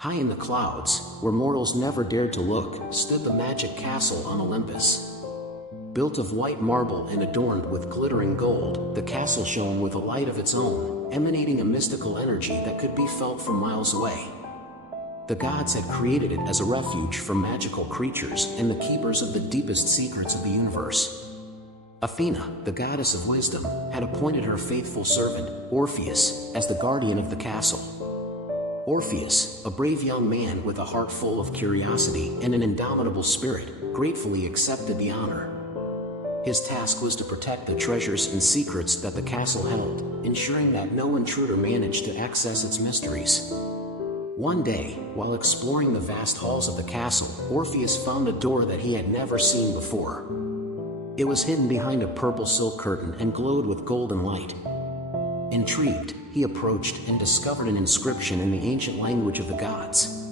High in the clouds, where mortals never dared to look, stood the magic castle on Olympus. Built of white marble and adorned with glittering gold, the castle shone with a light of its own, emanating a mystical energy that could be felt from miles away. The gods had created it as a refuge from magical creatures and the keepers of the deepest secrets of the universe. Athena, the goddess of wisdom, had appointed her faithful servant, Orpheus, as the guardian of the castle. Orpheus, a brave young man with a heart full of curiosity and an indomitable spirit, gratefully accepted the honor. His task was to protect the treasures and secrets that the castle held, ensuring that no intruder managed to access its mysteries. One day, while exploring the vast halls of the castle, Orpheus found a door that he had never seen before. It was hidden behind a purple silk curtain and glowed with golden light. Intrigued, he approached and discovered an inscription in the ancient language of the gods.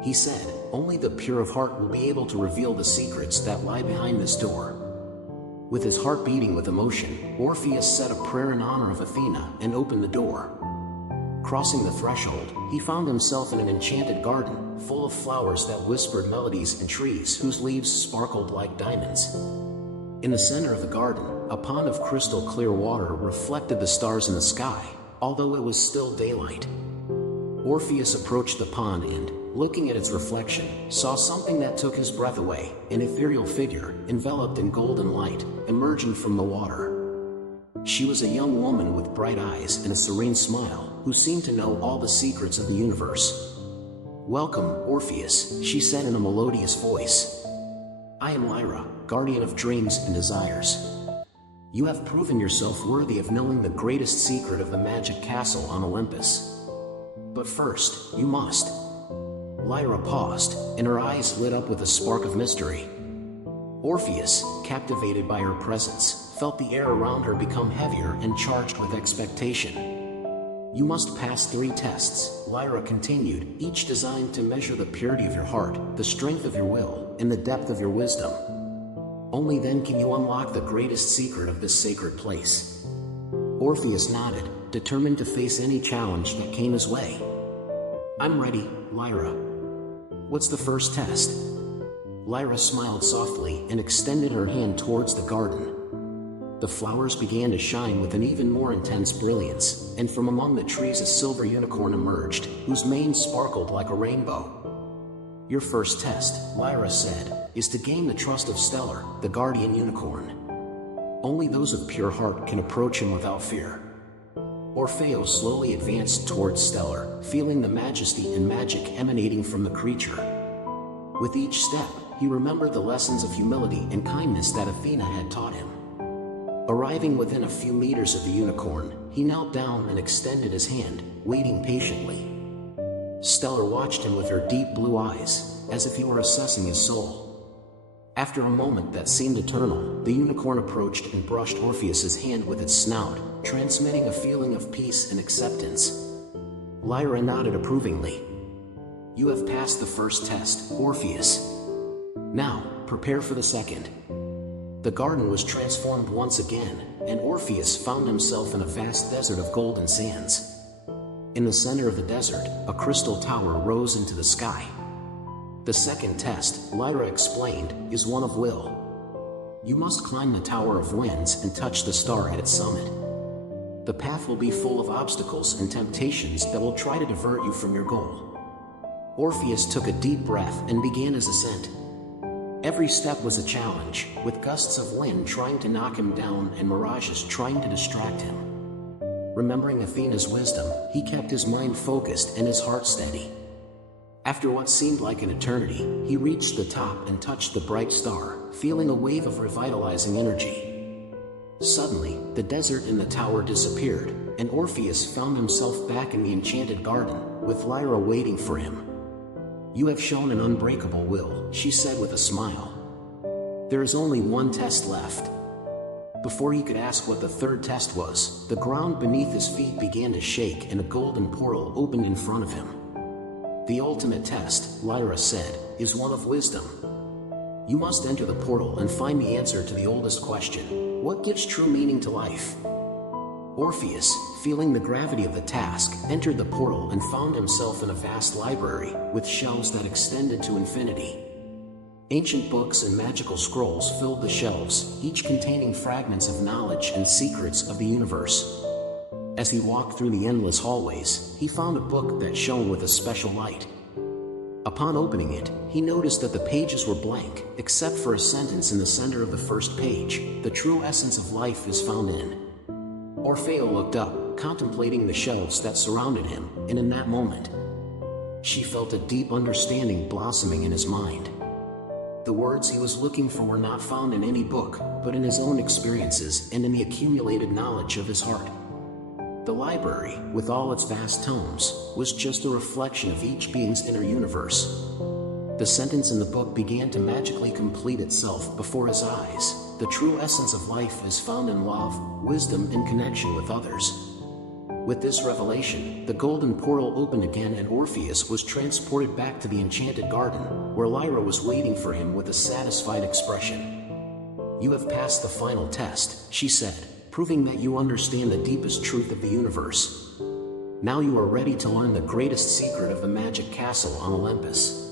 He said, "Only the pure of heart will be able to reveal the secrets that lie behind this door." With his heart beating with emotion, Orpheus said a prayer in honor of Athena and opened the door. Crossing the threshold, he found himself in an enchanted garden, full of flowers that whispered melodies and trees whose leaves sparkled like diamonds. In the center of the garden, a pond of crystal clear water reflected the stars in the sky, although it was still daylight. Orpheus approached the pond and, looking at its reflection, saw something that took his breath away, an ethereal figure, enveloped in golden light, emerging from the water. She was a young woman with bright eyes and a serene smile, who seemed to know all the secrets of the universe. "Welcome, Orpheus," she said in a melodious voice. "I am Lyra, guardian of dreams and desires. You have proven yourself worthy of knowing the greatest secret of the magic castle on Olympus. But first, you must..." Lyra paused, and her eyes lit up with a spark of mystery. Orpheus, captivated by her presence, felt the air around her become heavier and charged with expectation. "You must pass 3 tests," Lyra continued, "each designed to measure the purity of your heart, the strength of your will, and the depth of your wisdom. Only then can you unlock the greatest secret of this sacred place." Orpheus nodded, determined to face any challenge that came his way. "I'm ready, Lyra. What's the first test?" Lyra smiled softly and extended her hand towards the garden. The flowers began to shine with an even more intense brilliance, and from among the trees a silver unicorn emerged, whose mane sparkled like a rainbow. "Your first test," Lyra said, "is to gain the trust of Stellar, the guardian unicorn. Only those of pure heart can approach him without fear." Orpheus slowly advanced towards Stellar, feeling the majesty and magic emanating from the creature. With each step, he remembered the lessons of humility and kindness that Athena had taught him. Arriving within a few meters of the unicorn, he knelt down and extended his hand, waiting patiently. Stellar watched him with her deep blue eyes, as if he were assessing his soul. After a moment that seemed eternal, the unicorn approached and brushed Orpheus's hand with its snout, transmitting a feeling of peace and acceptance. Lyra nodded approvingly. "You have passed the first test, Orpheus. Now, prepare for the second." The garden was transformed once again, and Orpheus found himself in a vast desert of golden sands. In the center of the desert, a crystal tower rose into the sky. "The second test," Lyra explained, "is one of will. You must climb the Tower of Winds and touch the star at its summit. The path will be full of obstacles and temptations that will try to divert you from your goal." Orpheus took a deep breath and began his ascent. Every step was a challenge, with gusts of wind trying to knock him down and mirages trying to distract him. Remembering Athena's wisdom, he kept his mind focused and his heart steady. After what seemed like an eternity, he reached the top and touched the bright star, feeling a wave of revitalizing energy. Suddenly, the desert in the tower disappeared, and Orpheus found himself back in the enchanted garden, with Lyra waiting for him. "You have shown an unbreakable will," she said with a smile. "There is only one test left." Before he could ask what the third test was, the ground beneath his feet began to shake and a golden portal opened in front of him. "The ultimate test," Lyra said, "is one of wisdom. You must enter the portal and find the answer to the oldest question: what gives true meaning to life?" Orpheus, feeling the gravity of the task, entered the portal and found himself in a vast library, with shelves that extended to infinity. Ancient books and magical scrolls filled the shelves, each containing fragments of knowledge and secrets of the universe. As he walked through the endless hallways, he found a book that shone with a special light. Upon opening it, he noticed that the pages were blank, except for a sentence in the center of the first page: "The true essence of life is found in." Orfeo looked up, contemplating the shelves that surrounded him, and in that moment, she felt a deep understanding blossoming in his mind. The words he was looking for were not found in any book, but in his own experiences and in the accumulated knowledge of his heart. The library, with all its vast tomes, was just a reflection of each being's inner universe. The sentence in the book began to magically complete itself before his eyes. The true essence of life is found in love, wisdom, and connection with others. With this revelation, the golden portal opened again and Orpheus was transported back to the enchanted garden, where Lyra was waiting for him with a satisfied expression. "You have passed the final test," she said, "proving that you understand the deepest truth of the universe. Now you are ready to learn the greatest secret of the magic castle on Olympus."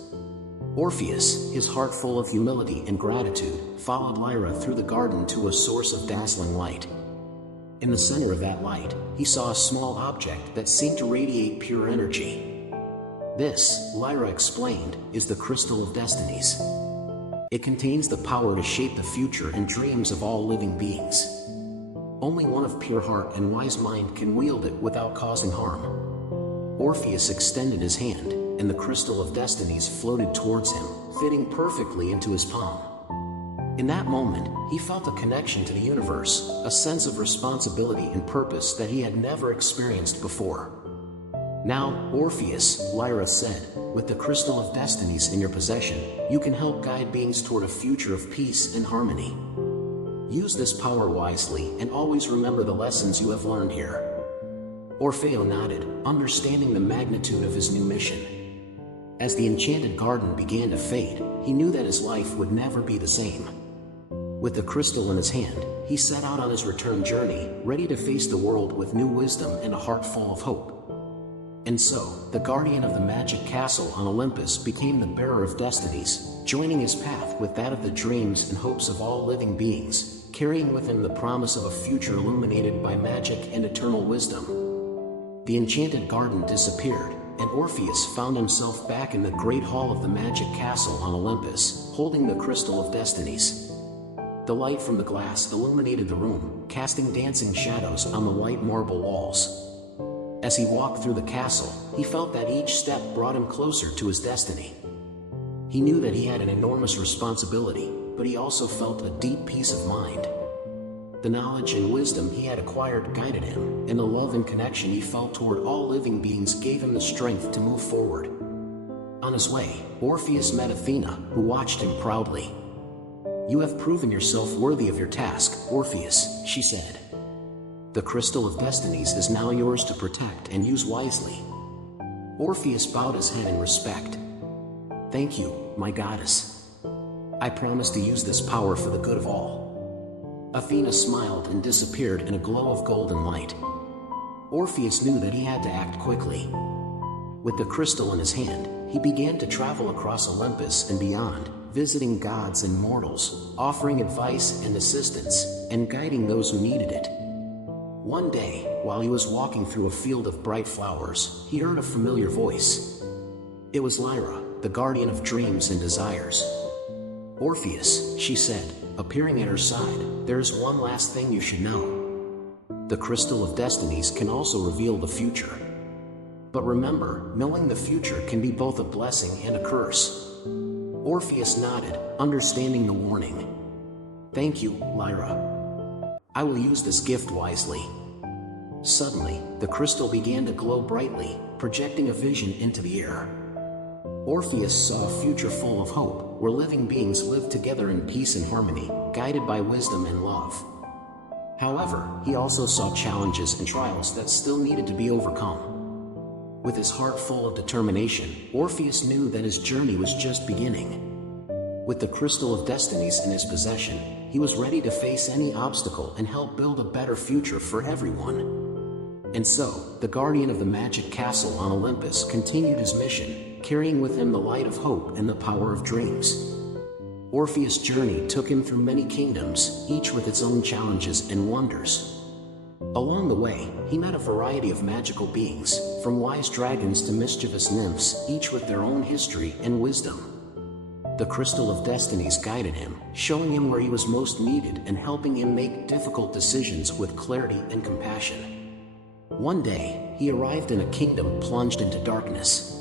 Orpheus, his heart full of humility and gratitude, followed Lyra through the garden to a source of dazzling light. In the center of that light, he saw a small object that seemed to radiate pure energy. "This," Lyra explained, "is the Crystal of Destinies. It contains the power to shape the future and dreams of all living beings. Only one of pure heart and wise mind can wield it without causing harm." Orpheus extended his hand, and the Crystal of Destinies floated towards him, fitting perfectly into his palm. In that moment, he felt a connection to the universe, a sense of responsibility and purpose that he had never experienced before. "Now, Orpheus," Lyra said, "with the Crystal of Destinies in your possession, you can help guide beings toward a future of peace and harmony. Use this power wisely and always remember the lessons you have learned here." Orfeo nodded, understanding the magnitude of his new mission. As the enchanted garden began to fade, he knew that his life would never be the same. With the crystal in his hand, he set out on his return journey, ready to face the world with new wisdom and a heart full of hope. And so, the guardian of the magic castle on Olympus became the bearer of destinies, joining his path with that of the dreams and hopes of all living beings, carrying with him the promise of a future illuminated by magic and eternal wisdom. The enchanted garden disappeared, and Orpheus found himself back in the great hall of the magic castle on Olympus, holding the Crystal of Destinies. The light from the glass illuminated the room, casting dancing shadows on the white marble walls. As he walked through the castle, he felt that each step brought him closer to his destiny. He knew that he had an enormous responsibility, but he also felt a deep peace of mind. The knowledge and wisdom he had acquired guided him, and the love and connection he felt toward all living beings gave him the strength to move forward. On his way, Orpheus met Athena, who watched him proudly. "You have proven yourself worthy of your task, Orpheus," she said. "The Crystal of Destinies is now yours to protect and use wisely." Orpheus bowed his head in respect. "Thank you, my goddess. I promise to use this power for the good of all." Athena smiled and disappeared in a glow of golden light. Orpheus knew that he had to act quickly. With the crystal in his hand, he began to travel across Olympus and beyond, visiting gods and mortals, offering advice and assistance, and guiding those who needed it. One day, while he was walking through a field of bright flowers, he heard a familiar voice. It was Lyra, the guardian of dreams and desires. "Orpheus," she said, appearing at her side, "there is one last thing you should know. The Crystal of Destinies can also reveal the future. But remember, knowing the future can be both a blessing and a curse." Orpheus nodded, understanding the warning. "Thank you, Lyra. I will use this gift wisely." Suddenly, the crystal began to glow brightly, projecting a vision into the air. Orpheus saw a future full of hope, where living beings lived together in peace and harmony, guided by wisdom and love. However, he also saw challenges and trials that still needed to be overcome. With his heart full of determination, Orpheus knew that his journey was just beginning. With the Crystal of Destinies in his possession, he was ready to face any obstacle and help build a better future for everyone. And so, the guardian of the magic castle on Olympus continued his mission, carrying with him the light of hope and the power of dreams. Orpheus' journey took him through many kingdoms, each with its own challenges and wonders. Along the way, he met a variety of magical beings, from wise dragons to mischievous nymphs, each with their own history and wisdom. The Crystal of Destinies guided him, showing him where he was most needed and helping him make difficult decisions with clarity and compassion. One day, he arrived in a kingdom plunged into darkness.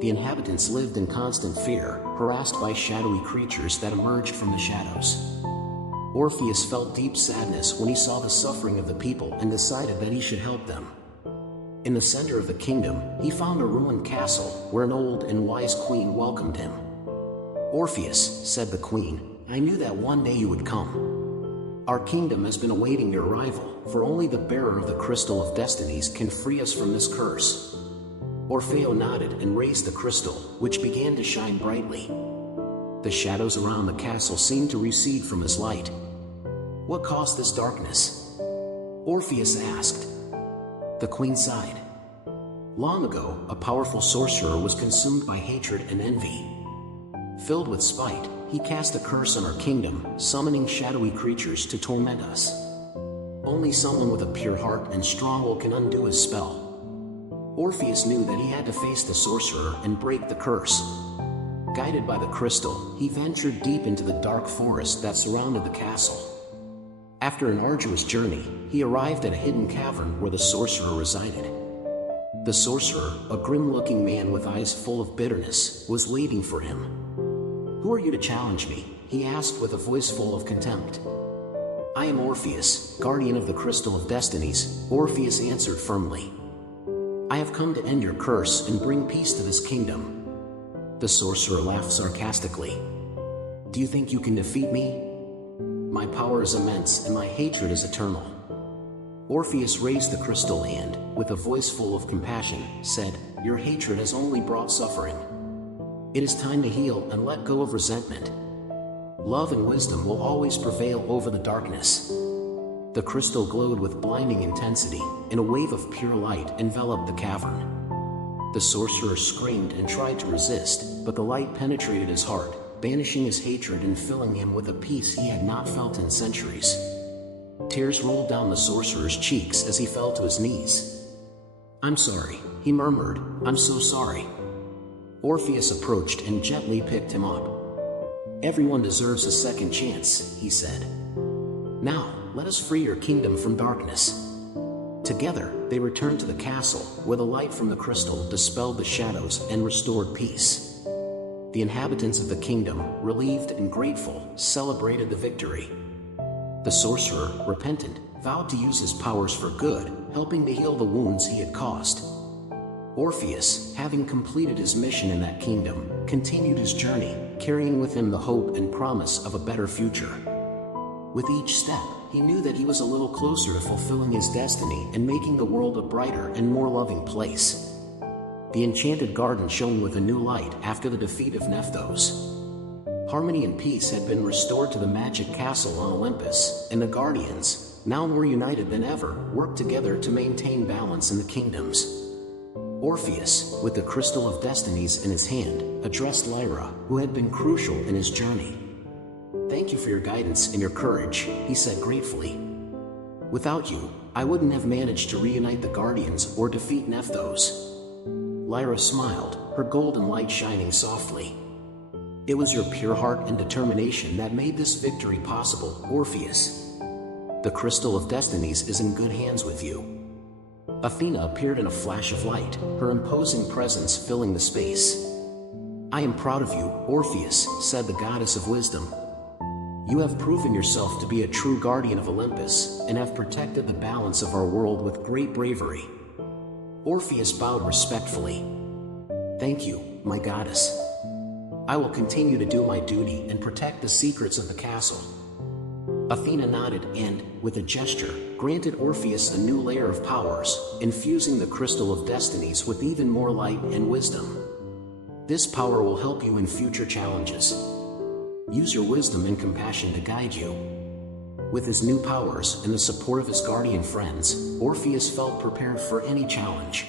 The inhabitants lived in constant fear, harassed by shadowy creatures that emerged from the shadows. Orpheus felt deep sadness when he saw the suffering of the people and decided that he should help them. In the center of the kingdom, he found a ruined castle where an old and wise queen welcomed him. "Orpheus," said the queen, "I knew that one day you would come. Our kingdom has been awaiting your arrival, for only the bearer of the Crystal of Destinies can free us from this curse." Orfeo nodded and raised the crystal, which began to shine brightly. The shadows around the castle seemed to recede from his light. "What caused this darkness?" Orpheus asked. The queen sighed. "Long ago, a powerful sorcerer was consumed by hatred and envy. Filled with spite, he cast a curse on our kingdom, summoning shadowy creatures to torment us. Only someone with a pure heart and strong will can undo his spell." Orpheus knew that he had to face the sorcerer and break the curse. Guided by the crystal, he ventured deep into the dark forest that surrounded the castle. After an arduous journey, he arrived at a hidden cavern where the sorcerer resided. The sorcerer, a grim-looking man with eyes full of bitterness, was waiting for him. "Who are you to challenge me?" he asked with a voice full of contempt. "I am Orpheus, guardian of the Crystal of Destinies," Orpheus answered firmly. "I have come to end your curse and bring peace to this kingdom." The sorcerer laughed sarcastically. "Do you think you can defeat me? My power is immense and my hatred is eternal." Orpheus raised the crystal and, with a voice full of compassion, said, "Your hatred has only brought suffering. It is time to heal and let go of resentment. Love and wisdom will always prevail over the darkness." The crystal glowed with blinding intensity, and a wave of pure light enveloped the cavern. The sorcerer screamed and tried to resist, but the light penetrated his heart, banishing his hatred and filling him with a peace he had not felt in centuries. Tears rolled down the sorcerer's cheeks as he fell to his knees. "I'm sorry," he murmured, "I'm so sorry." Orpheus approached and gently picked him up. "Everyone deserves a second chance," he said. "Now, let us free your kingdom from darkness." Together, they returned to the castle, where the light from the crystal dispelled the shadows and restored peace. The inhabitants of the kingdom, relieved and grateful, celebrated the victory. The sorcerer, repentant, vowed to use his powers for good, helping to heal the wounds he had caused. Orpheus, having completed his mission in that kingdom, continued his journey, carrying with him the hope and promise of a better future. With each step, he knew that he was a little closer to fulfilling his destiny and making the world a brighter and more loving place. The enchanted garden shone with a new light after the defeat of Nephthos. Harmony and peace had been restored to the magic castle on Olympus, and the guardians, now more united than ever, worked together to maintain balance in the kingdoms. Orpheus, with the Crystal of Destinies in his hand, addressed Lyra, who had been crucial in his journey. "Thank you for your guidance and your courage," he said gratefully. "Without you, I wouldn't have managed to reunite the guardians or defeat Nephthos." Lyra smiled, her golden light shining softly. "It was your pure heart and determination that made this victory possible, Orpheus. The Crystal of Destinies is in good hands with you." Athena appeared in a flash of light, her imposing presence filling the space. "I am proud of you, Orpheus," said the goddess of wisdom. "You have proven yourself to be a true guardian of Olympus, and have protected the balance of our world with great bravery." Orpheus bowed respectfully. "Thank you, my goddess. I will continue to do my duty and protect the secrets of the castle." Athena nodded and, with a gesture, granted Orpheus a new layer of powers, infusing the Crystal of Destinies with even more light and wisdom. "This power will help you in future challenges. Use your wisdom and compassion to guide you." With his new powers and the support of his guardian friends, Orpheus felt prepared for any challenge.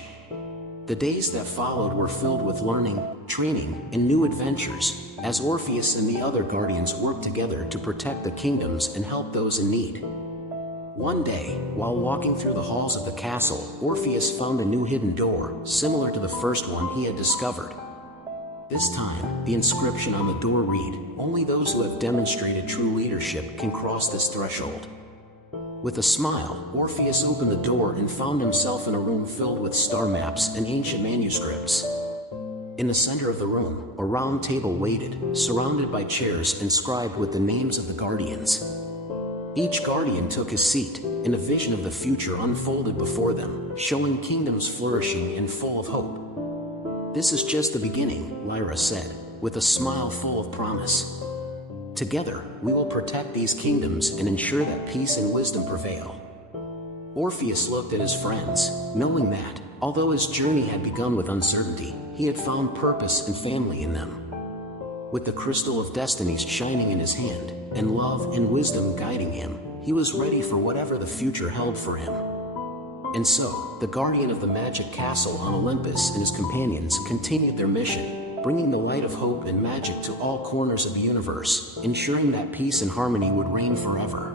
The days that followed were filled with learning, training, and new adventures, as Orpheus and the other guardians worked together to protect the kingdoms and help those in need. One day, while walking through the halls of the castle, Orpheus found a new hidden door, similar to the first one he had discovered. This time, the inscription on the door read, "Only those who have demonstrated true leadership can cross this threshold." With a smile, Orpheus opened the door and found himself in a room filled with star maps and ancient manuscripts. In the center of the room, a round table waited, surrounded by chairs inscribed with the names of the guardians. Each guardian took his seat, and a vision of the future unfolded before them, showing kingdoms flourishing and full of hope. "This is just the beginning," Lyra said, with a smile full of promise. "Together, we will protect these kingdoms and ensure that peace and wisdom prevail." Orpheus looked at his friends, knowing that, although his journey had begun with uncertainty, he had found purpose and family in them. With the Crystal of Destinies shining in his hand, and love and wisdom guiding him, he was ready for whatever the future held for him. And so, the guardian of the magic castle on Olympus and his companions continued their mission, bringing the light of hope and magic to all corners of the universe, ensuring that peace and harmony would reign forever.